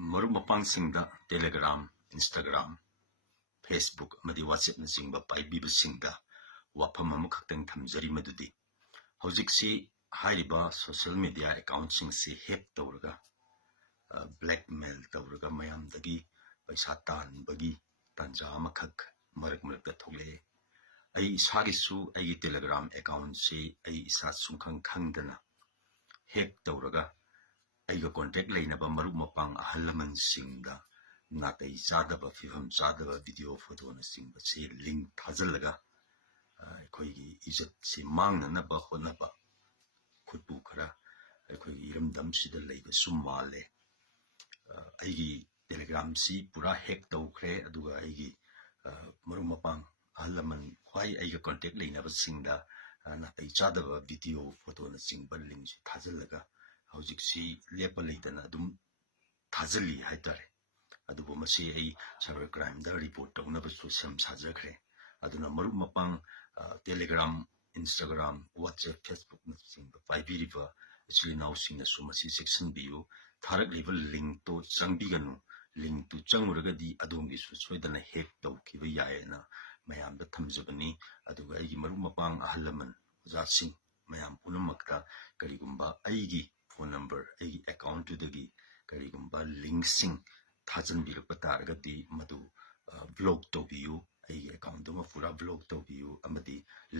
ꯃꯔꯨꯞ ꯃꯄꯥꯡꯁꯤꯡꯗ telegram, Instagram, Facebook ꯑꯃꯗꯤ ꯋꯥꯆꯦꯞꯅꯆꯤꯡꯕ ꯄꯥꯏꯕꯤꯕꯁꯤꯡꯗ ꯋꯥꯐꯝ ꯑꯃꯈꯛꯇꯪ ꯊꯝꯖꯔꯤ ꯃꯗꯨꯗꯤ ꯍꯧꯖꯤꯛꯁꯤ ꯍꯥꯏꯔꯤꯕ ꯁꯣꯁꯤꯌꯦꯜ ꯃꯤꯗꯤꯌꯥ ꯑꯦꯀꯥꯎꯟꯠꯁꯤꯡꯁꯤ ꯍꯦꯛ ꯇꯧꯔꯒ ꯕ꯭ꯂꯦꯛꯃꯦꯜ ꯇꯧꯔꯒ ꯃꯌꯥꯝꯗꯒꯤ ꯄꯩꯁꯥ ꯇꯥꯟꯕꯒꯤ ꯇꯥꯟꯖꯥ ꯑꯃꯈꯛ ꯃꯔꯛꯇ ꯊꯣꯛꯂꯛꯑꯦ꯫ ꯑꯩ ꯏꯁꯥꯒꯤꯁꯨ ꯑꯩꯒꯤ ꯇꯦꯂꯦꯒ꯭ꯔꯥꯝ ꯑꯦꯀꯥꯎꯟꯠꯁꯤ ꯑꯩ ꯏꯁꯥ ꯁꯨꯡꯈꯪ ꯈꯪꯗꯅ ꯍꯦꯛ ꯇꯧꯔꯒ ꯑꯩꯒ ꯀꯣꯟꯇꯦꯛ ꯂꯩꯅꯕ ꯃꯔꯨꯞ ꯃꯄꯥꯡ ꯑꯍꯜ ꯂꯃꯟꯁꯤꯡꯗ ꯅꯥꯇꯩ ꯆꯥꯗꯕ ꯐꯤꯚꯝ ꯆꯥꯗꯕ ꯚꯤꯗꯤꯑꯣ ꯐꯣꯇꯣꯅꯆꯤꯡꯕꯁꯤ ꯂꯤꯡꯛ ꯊꯥꯖꯤꯜꯂꯒ ꯑꯩꯈꯣꯏꯒꯤ ꯏꯖꯠꯁꯤ ꯃꯥꯡꯅꯅꯕ ꯍꯣꯠꯅꯕ ꯈꯨꯠꯄꯨ ꯈꯔ ꯑꯩꯈꯣꯏꯒꯤ ꯏꯔꯝꯗꯝꯁꯤꯗ ꯂꯩꯕꯁꯨ ꯃꯥꯜꯂꯦ꯫ ꯑꯩꯒꯤ ꯇꯦꯂꯦꯒ꯭ꯔꯥꯝꯁꯤ ꯄꯨꯔꯥ ꯍꯦꯛ ꯇꯧꯈ꯭ꯔꯦ ꯑꯗꯨꯒ ꯑꯩꯒꯤ ꯃꯔꯨꯞ ꯃꯄꯥꯡ ꯑꯍꯜ ꯂꯃꯟ ꯈ꯭ꯋꯥꯏ ꯑꯩꯒ ꯀꯣꯟꯇꯦꯛ ꯂꯩꯅꯕꯁꯤꯡꯗ ꯅꯥꯇꯩ ꯆꯥꯗꯕ ꯚꯤꯗꯤꯑꯣ ꯐꯣꯇꯣꯅꯆꯤꯡꯕ ꯂꯤꯡꯛꯁꯤ ꯊꯥꯖꯤꯜꯂꯒ ꯍꯧꯖꯤꯛꯁꯤ ꯂꯦꯞꯄ ꯂꯩꯇꯅ ꯑꯗꯨꯝ ꯊꯥꯖꯤꯜꯂꯤ ꯍꯥꯏꯇꯥꯔꯦ꯫ ꯑꯗꯨꯕꯨ ꯃꯁꯤ ꯑꯩ ꯁꯥꯏꯕꯔ ꯀ꯭ꯔꯥꯏꯝꯗ ꯔꯤꯄꯣꯔꯠ ꯇꯧꯅꯕꯁꯨ ꯁꯦꯝ ꯁꯥꯖꯈ꯭ꯔꯦ꯫ ꯑꯗꯨꯅ ꯃꯔꯨꯞ ꯃꯄꯥꯡ ꯇꯦꯂꯦꯒ꯭ꯔꯥꯝ, ꯏꯟꯁꯇꯥꯒ꯭ꯔꯥꯝ, ꯋꯥꯆꯦꯞ, ꯐꯦꯁꯕꯨꯛꯅꯆꯤꯡꯕ ꯄꯥꯏꯕꯤꯔꯤꯕ ꯏꯆꯤꯜ ꯏꯅꯥꯎꯁꯤꯡꯅꯁꯨ ꯃꯁꯤ ꯆꯦꯛꯁꯤꯟꯕꯤꯌꯨ꯫ ꯊꯥꯔꯛꯂꯤꯕ ꯂꯤꯡꯛꯇꯣ ꯆꯪꯕꯤꯒꯅꯨ꯫ ꯂꯤꯡꯛꯇꯨ ꯆꯪꯉꯨꯔꯒꯗꯤ ꯑꯗꯣꯝꯒꯤꯁꯨ ꯁꯣꯏꯗꯅ ꯍꯦꯛ ꯇꯧꯈꯤꯕ ꯌꯥꯏꯅ ꯃꯌꯥꯝꯗ ꯊꯝꯖꯕꯅꯤ꯫ ꯑꯗꯨꯒ ꯑꯩꯒꯤ ꯃꯔꯨꯞ ꯃꯄꯥꯡ ꯑꯍꯜ ꯂꯃꯟ, ꯑꯣꯖꯥꯁꯤꯡ ꯃꯌꯥꯝ ꯄꯨꯝꯅꯃꯛꯇ ꯀꯔꯤꯒꯨꯝꯕ ꯑꯩꯒꯤ ꯐꯣꯟ ꯅꯝꯕꯔ, ꯑꯩꯒꯤ ꯑꯦꯀꯥꯎꯟꯠꯇꯨꯗꯒꯤ ꯀꯔꯤꯒꯨꯝꯕ ꯂꯤꯡꯛꯁꯤꯡ ꯊꯥꯖꯤꯟꯕꯤꯔꯛꯄ ꯇꯥꯔꯒꯗꯤ ꯃꯗꯨ ꯕ꯭ꯂꯣꯛ ꯇꯧꯕꯤꯌꯨ꯫ ꯑꯩꯒꯤ ꯑꯦꯀꯥꯎꯟꯠꯇꯨꯃ ꯄꯨꯔꯥ ꯕ꯭ꯂꯣꯛ ꯇꯧꯕꯤꯌꯨ ꯑꯃꯗꯤ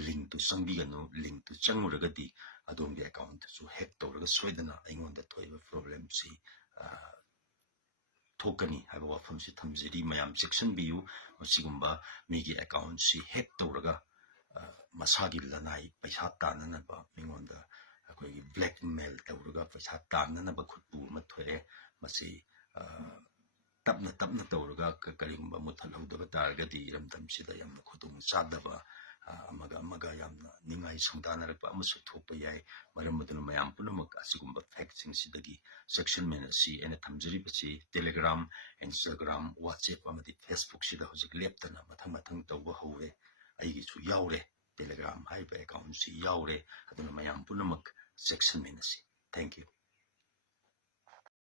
ꯂꯤꯡꯛꯇꯨ ꯆꯪꯕꯤꯒꯅꯨ꯫ ꯂꯤꯡꯛꯇꯨ ꯆꯪꯉꯨꯔꯒꯗꯤ ꯑꯗꯣꯝꯒꯤ ꯑꯦꯀꯥꯎꯟꯠꯇꯨꯁꯨ ꯍꯦꯛ ꯇꯧꯔꯒ ꯁꯣꯏꯗꯅ ꯑꯩꯉꯣꯟꯗ ꯊꯣꯛꯏꯕ ꯄ꯭ꯔꯣꯕ꯭ꯂꯦꯝꯁꯤ ꯊꯣꯛꯀꯅꯤ ꯍꯥꯏꯕ ꯋꯥꯐꯝꯁꯤ ꯊꯝꯖꯔꯤ꯫ ꯃꯌꯥꯝ ꯆꯦꯛꯁꯤꯟꯕꯤꯌꯨ꯫ ꯃꯁꯤꯒꯨꯝꯕ ꯃꯤꯒꯤ ꯑꯦꯀꯥꯎꯟꯠꯁꯤ ꯍꯦꯛ ꯇꯧꯔꯒ ꯃꯁꯥꯒꯤ ꯂꯅꯥꯏ ꯄꯩꯁꯥ ꯇꯥꯟꯅꯅꯕ ꯃꯤꯉꯣꯟꯗ ꯑꯩꯈꯣꯏꯒꯤ ꯕ꯭ꯂꯦꯛꯃꯦꯜ ꯇꯧꯔꯒ ꯄꯩꯁꯥ ꯇꯥꯟꯅꯅꯕ ꯈꯨꯠꯄꯨ ꯑꯃ ꯊꯣꯛꯑꯦ꯫ ꯃꯁꯤ ꯇꯞꯅ ꯇꯞꯅ ꯇꯧꯔꯒ ꯀꯔꯤꯒꯨꯝꯕ ꯃꯨꯠꯊꯠꯍꯧꯗꯕ ꯇꯥꯔꯒꯗꯤ ꯏꯔꯝꯗꯝꯁꯤꯗ ꯌꯥꯝꯅ ꯈꯨꯗꯣꯡ ꯆꯥꯗꯕ ꯑꯃꯒ ꯌꯥꯝꯅ ꯅꯤꯡꯉꯥꯏ ꯁꯪꯗꯥꯅꯔꯛꯄ ꯑꯃꯁꯨ ꯊꯣꯛꯄ ꯌꯥꯏ꯫ ꯃꯔꯝ ꯑꯗꯨꯅ ꯃꯌꯥꯝ ꯄꯨꯝꯅꯃꯛ ꯑꯁꯤꯒꯨꯝꯕ ꯐꯦꯛꯠꯁꯤꯡꯁꯤꯗꯒꯤ ꯆꯦꯛꯁꯤꯟꯃꯤꯟꯅꯁꯤ꯫ ꯑꯩꯅ ꯊꯝꯖꯔꯤꯕꯁꯤ ꯇꯦꯂꯦꯒ꯭ꯔꯥꯝ, ꯏꯟꯁꯇꯥꯒ꯭ꯔꯥꯝ, ꯋꯥꯆꯦꯞ ꯑꯃꯗꯤ ꯐꯦꯁꯕꯨꯛꯁꯤꯗ ꯍꯧꯖꯤꯛ ꯂꯦꯞꯇꯅ ꯃꯊꯪ ꯇꯧꯕ ꯍꯧꯔꯦ꯫ ꯑꯩꯒꯤꯁꯨ ꯌꯥꯎꯔꯦ, ꯇꯦꯂꯦꯒ꯭ꯔꯥꯝ ꯍꯥꯏꯔꯤꯕ ꯑꯦꯀꯥꯎꯟꯠꯁꯤ ꯌꯥꯎꯔꯦ꯫ ꯑꯗꯨꯅ ꯃꯌꯥꯝ ꯄꯨꯝꯅꯃꯛ ꯆꯦꯛꯁꯤꯟꯃꯤꯟꯅꯁꯤ꯫ Thank you.